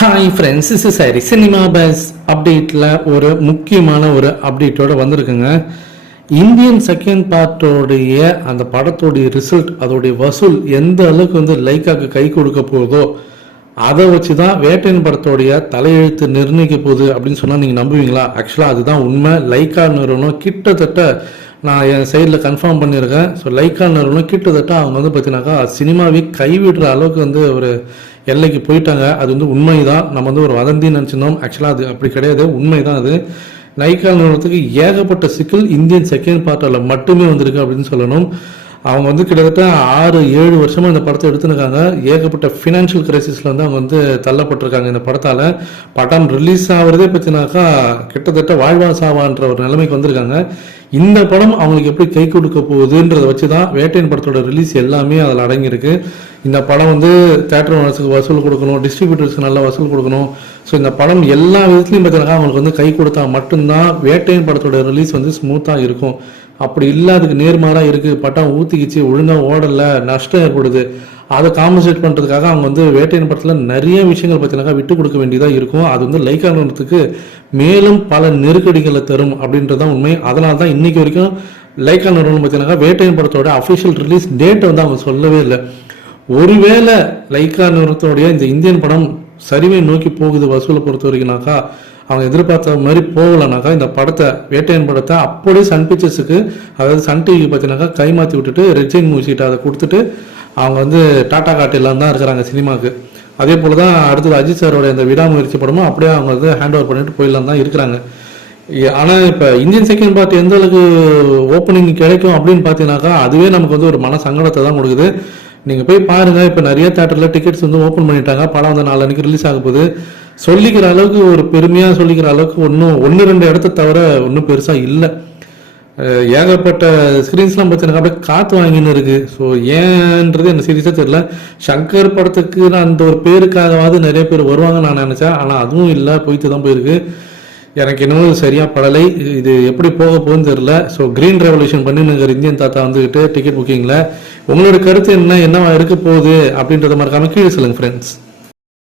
Hi friends is sorry cinema base அப்டேட்டில் ஒரு முக்கியமான ஒரு அப்டேட்டோட வந்திருக்குங்க. இந்தியன் செகண்ட் பார்ட்டோடைய அந்த படத்தோடைய ரிசல்ட் அதோடைய வசூல் எந்த அளவுக்கு வந்து லைக்காக்கு கை கொடுக்க போகுதோ அதை வச்சு தான் வேட்டையன் படத்தோடைய தலையெழுத்து நிர்ணயிக்க போகுது அப்படின்னு சொன்னால் நீங்கள் நம்புவீங்களா? ஆக்சுவலாக அதுதான் உண்மை. லைக்கா நிறுவனம் கிட்டத்தட்ட நான் என் சைடில் கன்ஃபார்ம் பண்ணியிருக்கேன். ஸோ லைக்கான நிறுவனம் கிட்டத்தட்ட அவங்க வந்து பார்த்தீங்கன்னாக்கா சினிமாவை கைவிடுற அளவுக்கு வந்து ஒரு எல்லைக்கு போயிட்டாங்க. அது வந்து உண்மை தான் நம்ம வந்து ஒரு வதந்தின்னு நினச்சிருந்தோம். ஆக்சுவலாக அது அப்படி கிடையாது. உண்மை தான் அது லைக்கா நிறுவனத்துக்கு ஏகப்பட்ட சிக்கல் இந்தியன் செகண்ட் பார்ட்டில் மட்டுமே வந்திருக்கு அப்படின்னு சொல்லணும். அவங்க வந்து கிட்டத்தட்ட ஆறு ஏழு வருஷமாக இந்த படத்தை எடுத்துருக்காங்க. ஏகப்பட்ட ஃபினான்ஷியல் கிரைசிஸில் வந்து அவங்க வந்து தள்ளப்பட்டிருக்காங்க இந்த படத்தால். படம் ரிலீஸ் ஆகுறதே பற்றினாக்கா கிட்டத்தட்ட வாழ்வா சாவான்ற ஒரு நிலைமைக்கு வந்திருக்காங்க. இந்த படம் அவங்களுக்கு எப்படி கை கொடுக்க போகுதுன்றதை வச்சு தான் வேட்டையன் படத்தோட ரிலீஸ் எல்லாமே அதில் அடங்கியிருக்கு. இந்த படம் வந்து தேட்டர் ஓனர்ஸுக்கு வசூல் கொடுக்கணும் டிஸ்ட்ரிபியூட்டர்ஸ்க்கு நல்ல வசூல் கொடுக்கணும். ஸோ இந்த படம் எல்லா விதத்துலையும் பார்த்தீங்கன்னா அவங்களுக்கு வந்து கை கொடுத்தா மட்டும்தான் வேட்டையன் படத்தோட ரிலீஸ் வந்து ஸ்மூத்தாக இருக்கும். அப்படி இல்லாததுக்கு நேர்மாறாக இருக்குது பட்டம் ஊற்றிக்கிச்சு ஒழுங்காக ஓடலை நஷ்டம் ஏற்படுது. அதை காம்பன்சேட் பண்ணுறதுக்காக அவங்க வந்து வேட்டையின் படத்தில் நிறைய விஷயங்கள் பார்த்தீங்கன்னா விட்டு கொடுக்க வேண்டியதாக இருக்கும். அது வந்து லைக்கா நிறுவனத்துக்கு மேலும் பல நெருக்கடிகளை தரும் அப்படின்றது தான் உண்மை. அதனால தான் இன்னைக்கு வரைக்கும் லைக்கா நிறுவனம் பார்த்தீங்கன்னா வேட்டையின் படத்தோட அஃபிஷியல் ரிலீஸ் டேட்டை வந்து அவங்க சொல்லவே இல்லை. ஒருவேளை லைக்கா நிறுவனத்தோடைய இந்த இந்தியன் படம் சரிவை நோக்கி போகுது வசூலை பொறுத்த வரைக்கும்னாக்கா அவங்க எதிர்பார்த்த மாதிரி போகலனாக்கா இந்த படத்தை வேட்டையன் படத்தை அப்படியே சன் பிக்சர்ஸுக்கு அதாவது சன் டிவிக்கு பார்த்தீங்கன்னாக்கா கை மாற்றி விட்டுட்டு ரெட்ஜைன் மூவிஸ்கிட்ட அதை கொடுத்துட்டு அவங்க வந்து டாடா காட்டிலாம் தான் இருக்கிறாங்க சினிமாவுக்கு அதே போல் தான் அடுத்தது அஜித் சாரோட இந்த விடாமுயற்சி படமும் அப்படியே அவங்க வந்து ஹேண்ட் ஓவர் பண்ணிட்டு போயிடலாம் தான் இருக்கிறாங்க. ஆனால் இப்போ இந்தியன் செகண்ட் பார்ட் எந்த அளவுக்கு ஓப்பனிங் கிடைக்கும் அப்படின்னு பார்த்தீங்கன்னாக்கா அதுவே நமக்கு வந்து ஒரு மன சங்கடத்தை தான் கொடுக்குது. நீங்கள் போய் பாருங்கள் இப்போ நிறைய தேட்டரில் டிக்கெட்ஸ் வந்து ஓப்பன் பண்ணிட்டாங்க. படம் வந்து நாளன்னைக்கு ரிலீஸ் ஆக போகுது. சொல்லிக்கிற அளவுக்கு ஒரு பெருமையாக சொல்லிக்கிற அளவுக்கு ஒன்றும் ஒன்று ரெண்டு இடத்த தவிர ஒன்றும் பெருசாக இல்லை. ஏகப்பட்ட ஸ்க்ரீன்ஸ்லாம் பார்த்தீங்கன்னா அப்படியே காற்று வாங்கின்னு இருக்கு. ஸோ ஏன்றது எனக்கு சீரியஸாக தெரியல. சங்கர் படத்துக்கு நான் அந்த ஒரு பேருக்காகவாவது நிறைய பேர் வருவாங்கன்னு நான் நினச்சேன். ஆனால் அதுவும் இல்லை போயிட்டு தான் போயிருக்கு. எனக்கு என்னவோ சரியாக படலை. இது எப்படி போக போகுதுன்னு தெரியல. ஸோ கிரீன் ரெவல்யூஷன் பண்ணினுங்கிற இந்தியன் தாத்தா வந்துக்கிட்டு டிக்கெட் புக்கிங்கில் உங்களோட கருத்து என்ன? என்னவா இருக்க போகுது? அப்படின்றத மறக்காமல் கீழே சொல்லுங்க ஃப்ரெண்ட்ஸ்